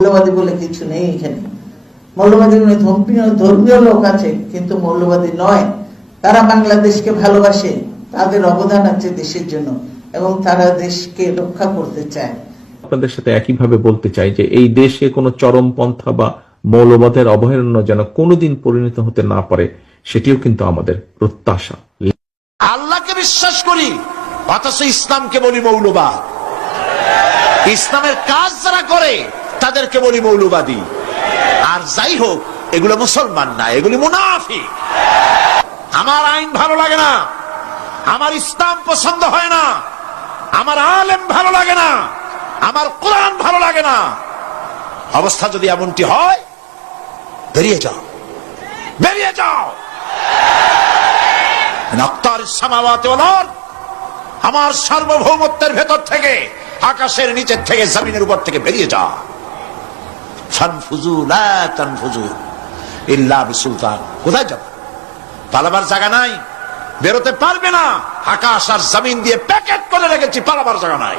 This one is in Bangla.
মৌলবাদী বলে কিছু নেই এখানে। মৌলবাদী ধর্মীয় লোক আছে কিন্তু মৌলবাদী নয়। তারা বাংলাদেশকে ভালোবাসে, তাদের অবদান আছে দেশের জন্য এবং তারা দেশকে রক্ষা করতে চায়। আপনাদের সাথে একইভাবে বলতে চাই যে এই দেশে কোনো চরমপন্থা বা মৌলবাদের অভয়ারণ্য যেন কোনোদিন পরিণত হতে না পারে, সেটিও কিন্তু আমাদের প্রত্যাশা। আল্লাহকে বিশ্বাস করি অথচ ইসলামকে বলি মৌলবাদ। ইসলামের কাজ যারা করে তাদেরকে বলি মৌলবাদী। আর যাই হোক, এগুলো মুসলমান না, এগুলি মুনাফিক। আমার আইন ভালো লাগে না, আমার ইসলাম পছন্দ হয় না, আমার আলেম ভালো লাগে না, আমার কোরআন ভালো লাগে না। অবস্থা যদি এমনটি হয়, বেরিয়ে যাও, বেরিয়ে যাও। আমার সার্বভৌমত্বের ভেতর থেকে, আকাশের নিচের থেকে, জমিনের উপর থেকে বেরিয়ে যা। ফানফুজু লা তানফুজু ইল্লা বিসুলতান। কোথায় যাবে? পালাবার জায়গা নাই, বেরোতে পারবে না। আকাশ আর জমিন দিয়ে প্যাকেট করে রেখেছি, পালাবার জায়গা নাই।